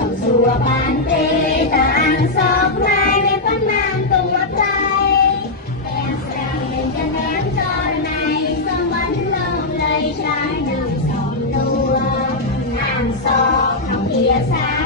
sòng xua bàn tê tàng sọc mai về phân mang tung lấp tay em sang lên chân em cho này sông bắn lông lây trái đường sòng đua hàng sọc học kia xa